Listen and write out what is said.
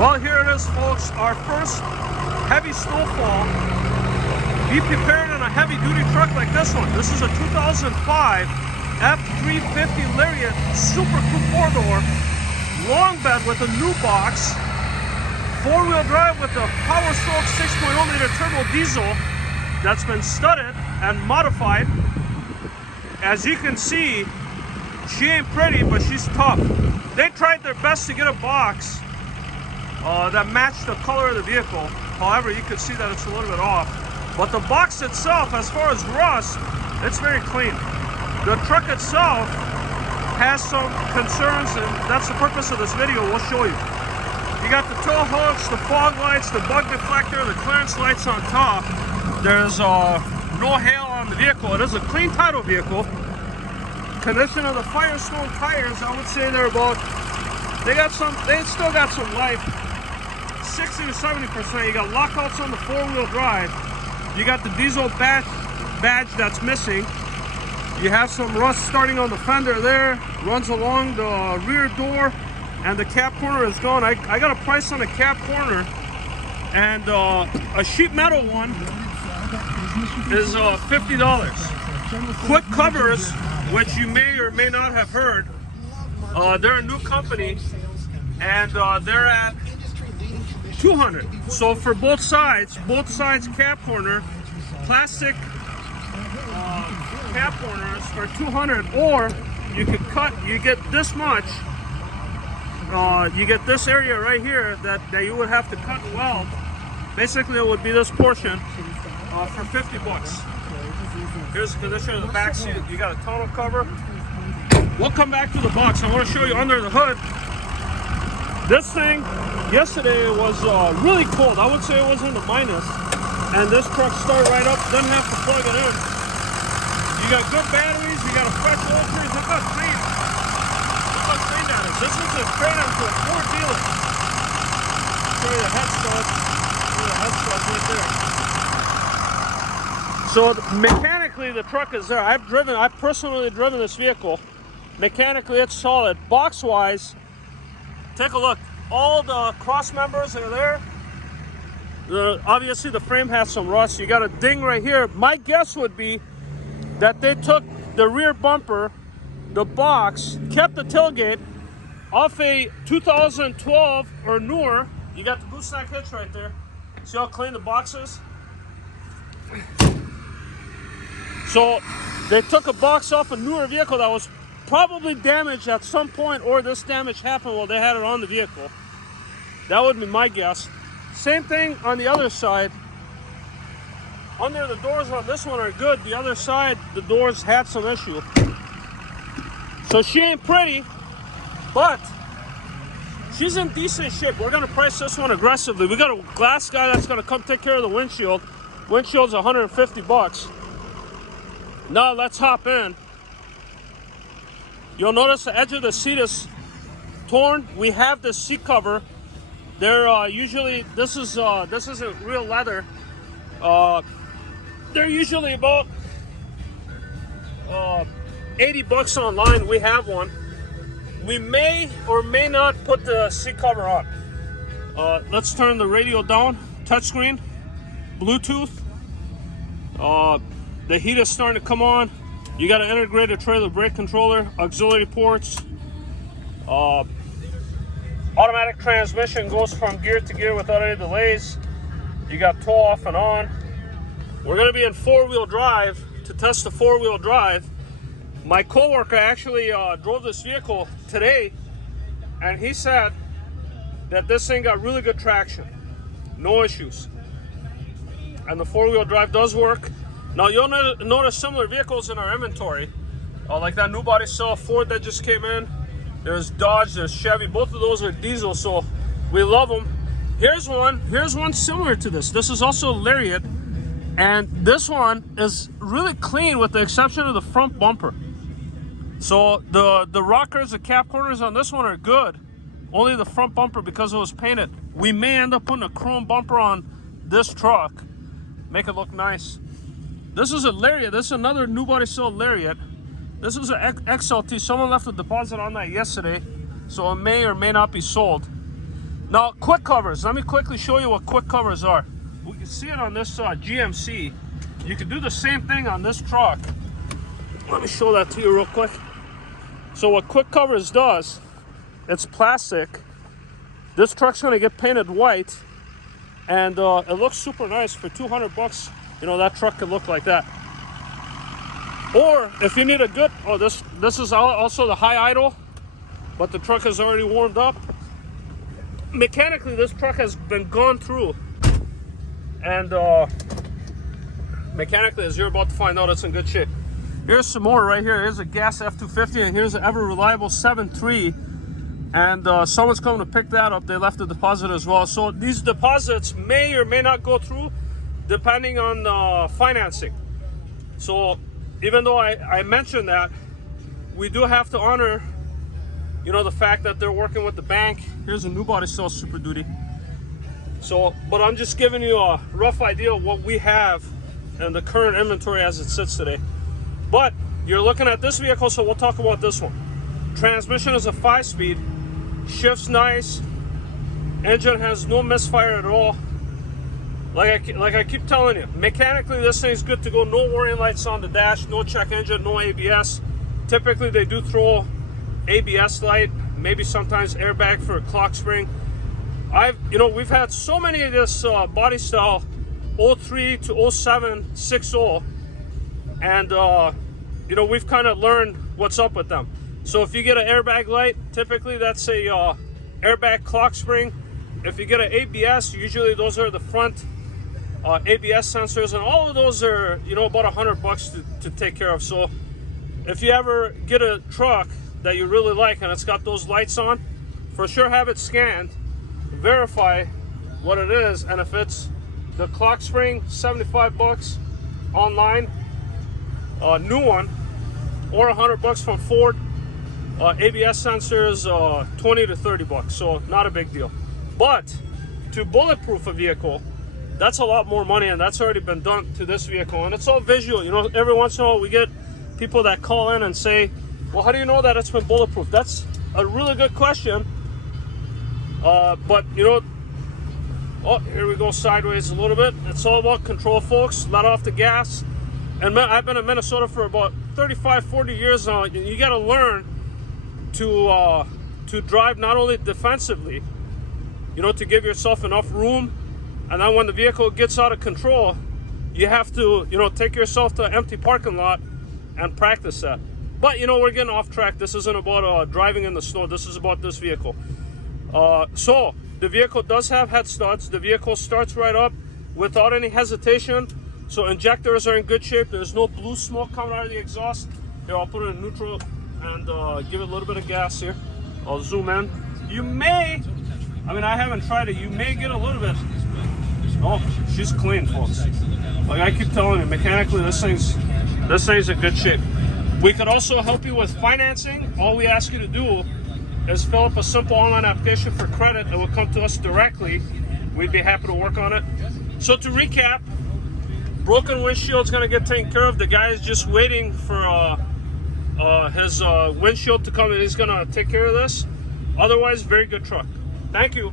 Well, here it is, folks, our first heavy snowfall. Be prepared in a heavy-duty truck like this one. This is a 2005 F-350 Lariat Super Coupe 4-door, long bed with a new box, four-wheel drive with a Power Stroke 6.0-liter turbo diesel that's been studded and modified. As you can see, she ain't pretty, but she's tough. They tried their best to get a box that matched the color of the vehicle. However, you can see that it's a little bit off. But the box itself, as far as rust, it's very clean. The truck itself has some concerns, and that's the purpose of this video. We'll show you. You got the tow hooks, the fog lights, the bug deflector, the clearance lights on top. There's no hail on the vehicle. It is a clean title vehicle. Condition of the Firestone tires, I would say they're about, they still got some life. 60 to 70%. You got lockouts on the four-wheel drive. You got the diesel badge that's missing. You have some rust starting on the fender there. Runs along the rear door, and the cab corner is gone. I got a price on the cab corner, and a sheet metal one is $50. Quick Covers, which you may or may not have heard, they're a new company, and they're at $200. So for both sides cab corner, plastic cab corners are $200, or you could cut, you get this much, you get this area right here that you would have to cut and weld. Basically it would be this portion for $50. Here's the condition of the back seat. You got a tonneau cover. We'll come back to the box. I want to show you under the hood. This thing yesterday was really cold. I would say it was in the minus, and this truck started right up. Doesn't have to plug it in. You got good batteries. You got a fresh oil trees. Look how clean. Look how clean that is. This is a trade into a Ford dealer. Show you the head stud. See the head studs right there. So mechanically, the truck is there. I've personally driven this vehicle. Mechanically, it's solid. Box-wise, take a look. All the cross members are there. Obviously, the frame has some rust. You got a ding right here. My guess would be that they took the rear bumper, the box, kept the tailgate off a 2012 or newer. You got the gooseneck hitch right there. See how clean the box is? So they took a box off a newer vehicle that was probably damaged at some point, or this damage happened while they had it on the vehicle. That would be my guess. Same thing on the other side. Under the doors on this one are good. The other side, the doors had some issue. So she ain't pretty, but she's in decent shape. We're gonna price this one aggressively. We got a glass guy that's gonna come take care of the windshield. Windshield's $150. Now let's hop in. You'll notice the edge of the seat is torn. We have the seat cover. They're usually, this isn't real leather. They're usually about $80 online. We have one. We may or may not put the seat cover on. Let's turn the radio down. Touchscreen, Bluetooth. The heat is starting to come on. You got an integrated trailer brake controller, auxiliary ports. Automatic transmission goes from gear to gear without any delays. You got tow off and on. We're going to be in four-wheel drive to test the four-wheel drive. My coworker actually drove this vehicle today, and he said that this thing got really good traction. No issues. And the four-wheel drive does work. Now you'll notice similar vehicles in our inventory, like that new body cell Ford that just came in. There's Dodge, there's Chevy. Both of those are diesel, so we love them. Here's one similar to this. This is also a Lariat, and this one is really clean with the exception of the front bumper. So the rockers, the cap corners on this one are good. Only the front bumper because it was painted. We may end up putting a chrome bumper on this truck, make it look nice. This is a Lariat. This is another new body cell Lariat. This is an XLT. Someone left a deposit on that yesterday, so it may or may not be sold. Now, quick covers. Let me quickly show you what quick covers are. We can see it on this GMC. You can do the same thing on this truck. Let me show that to you real quick. So what quick covers does, it's plastic. This truck's gonna get painted white, and it looks super nice. For 200 bucks, you know, that truck could look like that. Or if you need a good, this is also the high idle, but the truck is already warmed up. Mechanically, this truck has been gone through, and mechanically, as you're about to find out, it's in good shape. Here's some more right here. Here's a gas F-250, and here's an ever reliable 7.3, and someone's coming to pick that up. They left a deposit as well. So these deposits may or may not go through depending on financing. So even though I mentioned that, we do have to honor, you know, the fact that they're working with the bank. Here's a new body cell Super Duty. So, but I'm just giving you a rough idea of what we have and the current inventory as it sits today. But you're looking at this vehicle, so we'll talk about this one. Transmission is a 5-speed, shifts nice, engine has no misfire at all. Like I keep telling you, mechanically this thing's good to go. No warning lights on the dash, no check engine, no ABS. Typically they do throw ABS light, maybe sometimes airbag for a clock spring. We've had so many of this body style 03 to 07 6.0, and we've kind of learned what's up with them. So if you get an airbag light, typically that's a airbag clock spring. If you get an ABS, usually those are the front ABS sensors, and all of those are, about 100 bucks to take care of. So if you ever get a truck that you really like and it's got those lights on, for sure have it scanned, verify what it is, and if it's the clock spring, 75 bucks online, new one, or 100 bucks from Ford. ABS sensors, 20 to 30 bucks, so not a big deal. But to bulletproof a vehicle, that's a lot more money, and that's already been done to this vehicle, and it's all visual. Every once in a while we get people that call in and say, well, how do you know that it's been bulletproof? That's a really good question. But oh, here we go sideways a little bit. It's all about control, folks. Let off the gas. And I've been in Minnesota for about 35, 40 years now. You got to learn to drive not only defensively, to give yourself enough room, and then when the vehicle gets out of control, you have to, take yourself to an empty parking lot and practice that. But we're getting off track. This isn't about driving in the snow. This is about this vehicle. So the vehicle does have head studs. The vehicle starts right up without any hesitation. So injectors are in good shape. There's no blue smoke coming out of the exhaust. Here, I'll put it in neutral and give it a little bit of gas here. I'll zoom in. You may, I haven't tried it. You may get a little bit. Oh, she's clean, folks. Like I keep telling you, mechanically this thing's in good shape. We could also help you with financing. All we ask you to do is fill up a simple online application for credit. It will come to us directly. We'd be happy to work on it. So to recap, broken windshield's gonna get taken care of. The guy is just waiting for his windshield to come, and he's gonna take care of this. Otherwise, very good truck. Thank you.